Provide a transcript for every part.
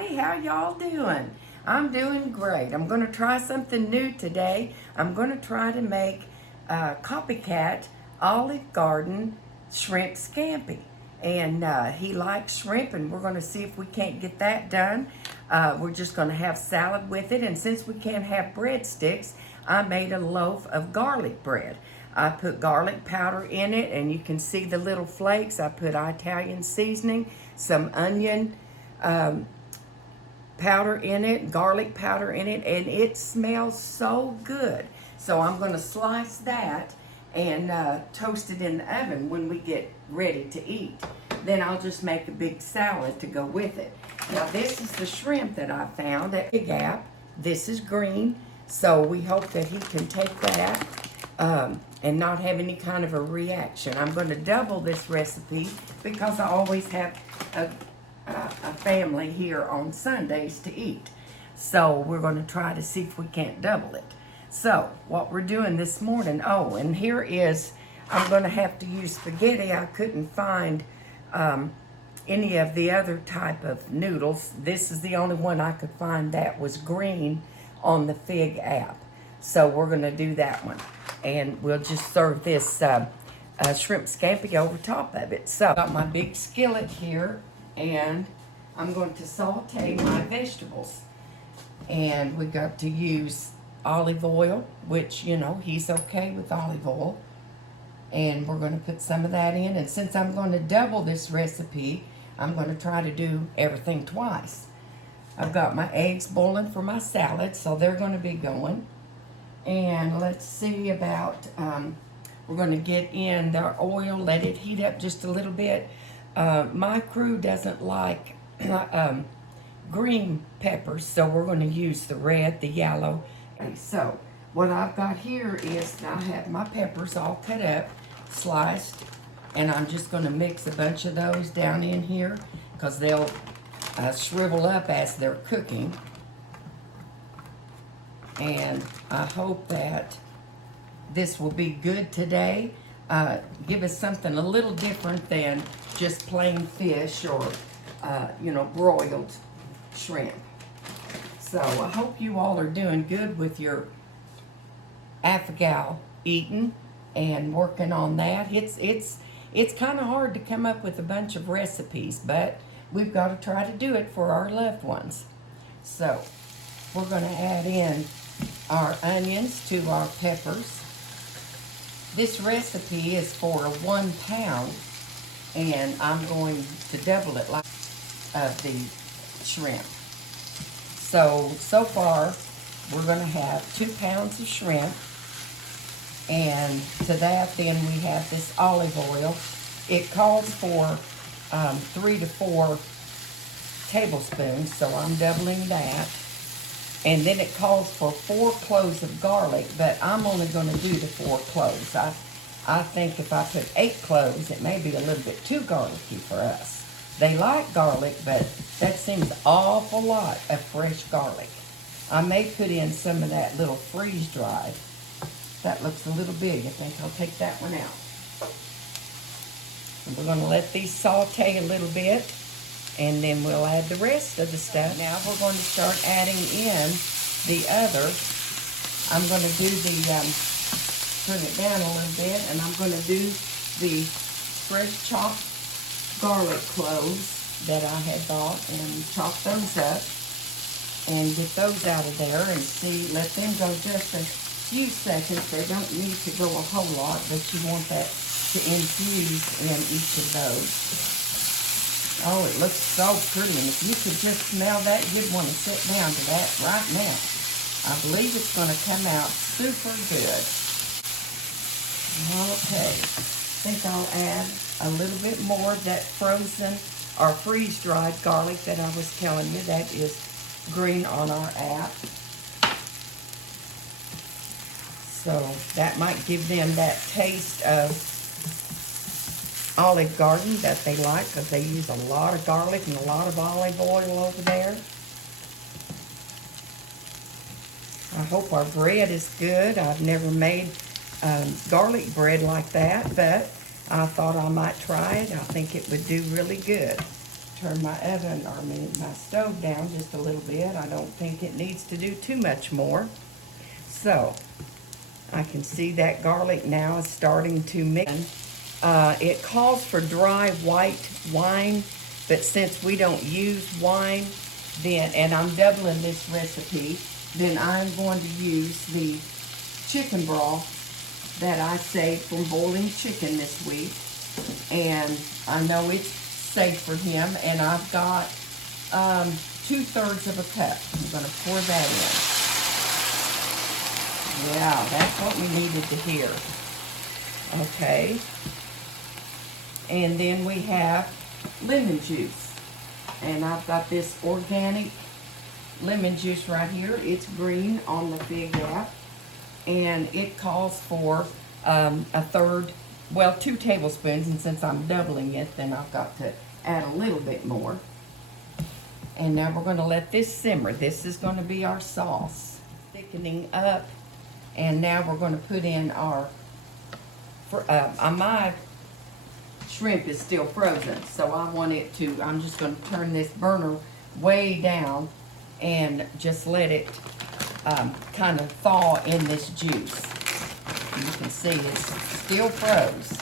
everybody. How y'all doing? I'm doing great. I'm going to try something new today. I'm going to try to make copycat Olive Garden shrimp scampi. And he likes shrimp, and we're going to see if we can't get that done. We're just going to have salad with it. And since we can't have breadsticks, I made a loaf of garlic bread. I put garlic powder in it, and you can see the little flakes. I put Italian seasoning, some onion powder in it, garlic powder in it, and it smells so good. So I'm going to slice that and toast it in the oven when we get ready to eat. Then I'll just make a big salad to go with it. Now this is the shrimp that I found at Big Gap. This is green, so we hope that he can take that and not have any kind of a reaction. I'm going to double this recipe because I always have a family here on Sundays to eat. So we're going to try to see if we can't double it. So what we're doing this morning, oh, and here is, I'm going to have to use spaghetti. I couldn't find any of the other type of noodles. This is the only one I could find that was green on the Fig app. So we're going to do that one. And we'll just serve this shrimp scampi over top of it. So I've got my big skillet here, and I'm going to saute my vegetables. And we got to use olive oil, which, you know, he's okay with olive oil. And we're going to put some of that in. And since I'm going to double this recipe, I'm going to try to do everything twice. I've got my eggs boiling for my salad, so they're going to be going. And let's see about, we're going to get in the oil, let it heat up just a little bit. My crew doesn't like green peppers, so we're going to use the red, the yellow. And so what I've got here is I have my peppers all cut up, sliced, and I'm just going to mix a bunch of those down in here because they'll shrivel up as they're cooking. And I hope that this will be good today. Give us something a little different than just plain fish or, you know, broiled shrimp. So I hope you all are doing good with your afghan eating and working on that. It's kind of hard to come up with a bunch of recipes, but we've got to try to do it for our loved ones. So we're going to add in our onions to our peppers. This recipe is for 1 pound, and I'm going to double it like of the shrimp. So far, we're going to have 2 pounds of shrimp, and to that then we have this olive oil. It calls for 3 to 4 tablespoons, so I'm doubling that. And then it calls for 4 cloves of garlic, but I'm only going to do the 4 cloves. I think if I put 8 cloves, it may be a little bit too garlicky for us. They like garlic, but that seems an awful lot of fresh garlic. I may put in some of that little freeze-dried. That looks a little big. I think I'll take that one out. And we're going to let these saute a little bit, and then we'll add the rest of the stuff. Now we're going to start adding in the other. I'm going to do the, turn it down a little bit, and I'm going to do the fresh chopped garlic cloves that I had bought and chop those up and get those out of there and see, let them go just a few seconds. They don't need to go a whole lot, but you want that to infuse in each of those. Oh, it looks so pretty, and if you could just smell that, you'd want to sit down to that right now. I believe it's going to come out super good. Okay, I think I'll add a little bit more of that frozen or freeze-dried garlic that I was telling you. That is green on our app. So that might give them that taste of Olive Garden that they like, because they use a lot of garlic and a lot of olive oil over there. I hope our bread is good. I've never made garlic bread like that, but I thought I might try it. I think it would do really good. turn my oven, or my stove down just a little bit. I don't think it needs to do too much more. So, I can see that garlic now is starting to mix. It calls for dry white wine, but since we don't use wine, then, and I'm doubling this recipe, then I'm going to use the chicken broth that I saved from boiling chicken this week. And I know it's safe for him, and I've got 2/3 of a cup. I'm going to pour that in. Yeah, that's what we needed to hear. Okay. And then we have lemon juice. And I've got this organic lemon juice right here. It's green on the Fig app. And it calls for 2 tablespoons. And since I'm doubling it, then I've got to add a little bit more. And now we're going to let this simmer. This is going to be our sauce. Thickening up. And now we're going to put in our, my shrimp is still frozen, so I want it to, I'm just going to turn this burner way down and just let it kind of thaw in this juice. You can see it's still froze.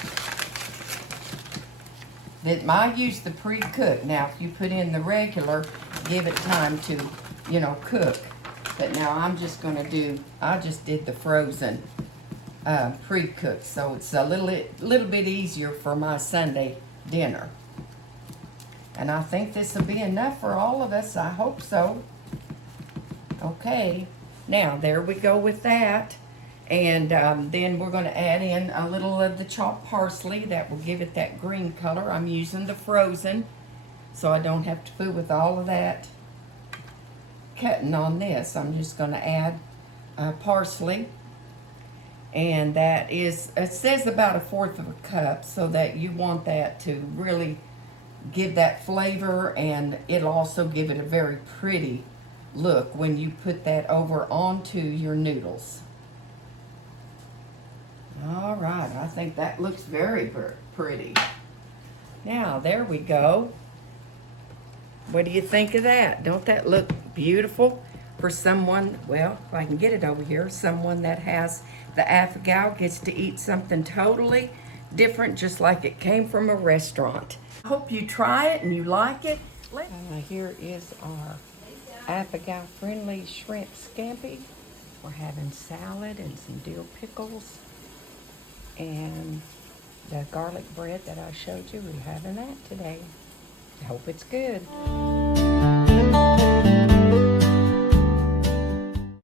I use the pre-cook. Now, if you put in the regular, give it time to, cook. But now I'm just going to do, I just did the frozen pre-cooked, so it's a little bit easier for my Sunday dinner. And I think this will be enough for all of us. I hope so. Okay, now there we go with that. And then we're going to add in a little of the chopped parsley. That will give it that green color. I'm using the frozen, so I don't have to fool with all of that cutting on this. I'm just going to add parsley. And that is, it says about 1/4 of a cup, so that you want that to really give that flavor, and it'll also give it a very pretty look when you put that over onto your noodles. All right, I think that looks very pretty. Now, there we go. What do you think of that? Don't that look beautiful for someone, well, if I can get it over here, someone that has the affogato gets to eat something totally different, just like it came from a restaurant. I hope you try it and you like it. Here is our affogato friendly shrimp scampi. We're having salad and some dill pickles and the garlic bread that I showed you. We're having that today. I hope it's good.